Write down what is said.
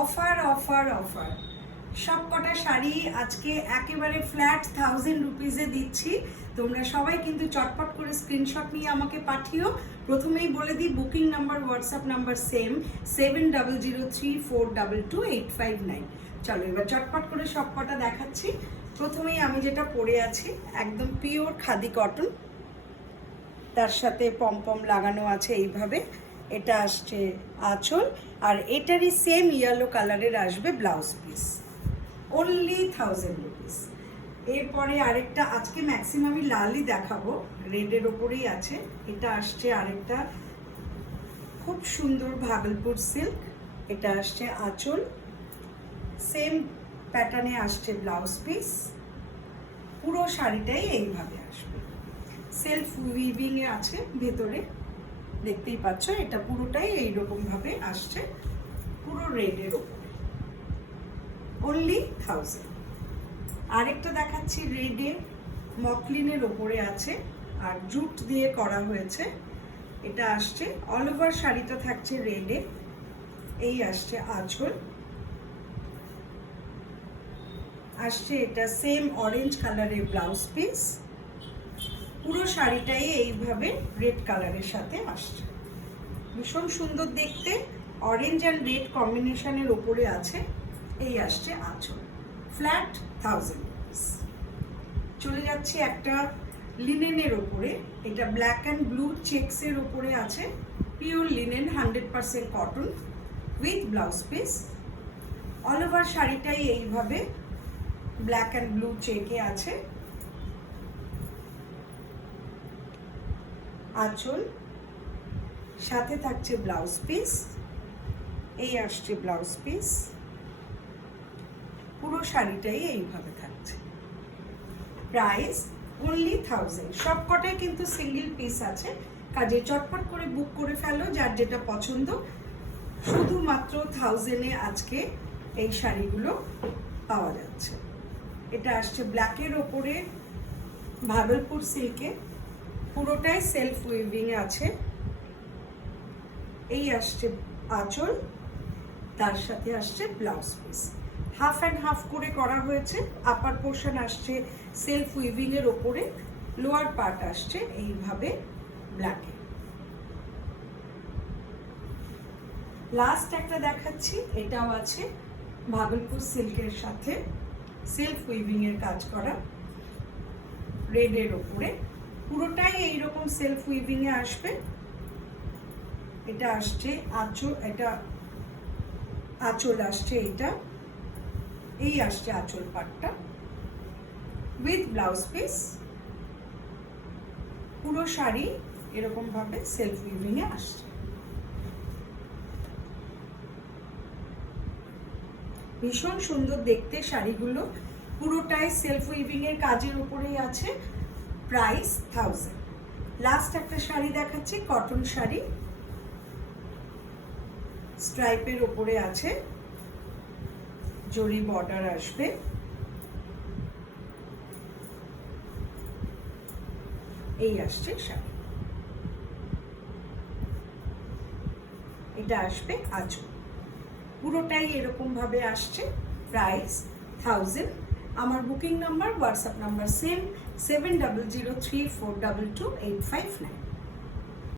Offer offer offer সব কটা শাড়ি আজকে একেবারে ফ্ল্যাট 1000 রুপিজে দিচ্ছি। তোমরা সবাই কিন্তু চটপট করে স্ক্রিনশট নিয়ে আমাকে পাঠিও। প্রথমেই বলে দিই, booking number, WhatsApp number same 7003422859। চলো এবার চটপট করে সব কটা দেখাচ্ছি। প্রথমেই আমি যেটা পরে আছি একদম পিওর খাদি কটন, তার সাথে পমপম লাগানো আছে এইভাবে। এটা আসছে আঁচল, আর এটারই সেম ইয়েলো কালারের আসবে ব্লাউজ পিস, অনলি 1000 রুপিস। এরপরে আরেকটা, আজকে ম্যাক্সিমামই লালই দেখাবো, রেডের ওপরেই আছে। এটা আসছে আরেকটা খুব সুন্দর ভাগলপুর সিল্ক, এটা আসছে আঁচল, সেম প্যাটার্নে আসছে ব্লাউজ পিস। পুরো শাড়িটাই এইভাবে আসবে, সেলফ উইভিং এ আছে ভেতরে, দেখতেই পাচ্ছ। এটা পুরোটাই এইরকম ভাবে আসছে, পুরো রেডের ওপরে, অনলি 1000। আরেকটা দেখাচ্ছি রেডে মকলিনের ওপরে আছে আর জুট দিয়ে করা হয়েছে। এটা আসছে অল ওভার শাড়িটা থাকছে রেডে, এই আসছে আঁচল, আসছে এটা সেম অরেঞ্জ কালারের ব্লাউজ পিস। পুরো শাড়িটাই এইভাবে রেড কালারের সাথে আসছে, ভীষণ সুন্দর দেখতে। অরেঞ্জ অ্যান্ড রেড কম্বিনেশনের ওপরে আছে, এই আসছে আঁচল, ফ্ল্যাট 1000 রুপিস। চলে যাচ্ছি একটা লিনেনের ওপরে, এটা ব্ল্যাক অ্যান্ড ব্লু চেক্সের ওপরে আছে, pure linen 100% cotton with blouse piece. All over শাড়িটাই এইভাবে ব্ল্যাক অ্যান্ড ব্লু চেকে আছে। আঁচল, সাথে থাকছে ব্লাউজ পিস, এই আসছে ব্লাউজ পিস। পুরো শাড়িটাই এইভাবে থাকছে, প্রাইস অনলি 1000। সব কটাই কিন্তু সিঙ্গেল পিস আছে, কাজে চটপট করে বুক করে ফেলো যার যেটা পছন্দ। শুধুমাত্র 1000-এ আজকে এই শাড়িগুলো পাওয়া যাচ্ছে। এটা আসছে ব্ল্যাকের ওপরে ভাগলপুর সিল্কে, পুরোটাই সেলফ উইভিং আছে। এই আসছে আঁচল, তার সাথে আসছে blouse piece, half and half করে করা হয়েছে। আপার পোর্শন আসছে সেলফ উইভিং এর ওপরে, লোয়ার পার্ট আসছে এইভাবে ব্ল্যাকে। লাস্ট একটা দেখাচ্ছি, এটাও আছে ভাগলপুর সিল্কের সাথে সেলফ উইভিং এর কাজ করা, রেডের ওপরে, পুরোটাই এইরকম সেলফ উইভিং এ আসবে। এটা আসছে আঁচল, এটা আঁচল আসছে, এইটা এই আসছে আঁচল পাটটা উইথ ব্লাউজ পিস। পুরো শাড়ি এরকম ভাবে সেলফ উইভিং এ আসছে, ভীষণ সুন্দর দেখতে শাড়িগুলো। পুরোটাই সেলফ উইভিং এর কাজের উপরেই আছে, প্রাইস 1000। লাস্ট একটা শাড়ি দেখাচ্ছি, কটন শাড়ি, স্ট্রাইপের ওপরে আছে, জরি বর্ডার আসবে। এই আসছে শাড়ি, এটা আসবে আঁচল, পুরোটাই এরকম ভাবে আসছে, প্রাইস 1000। আমার booking number, WhatsApp number same 7003422859।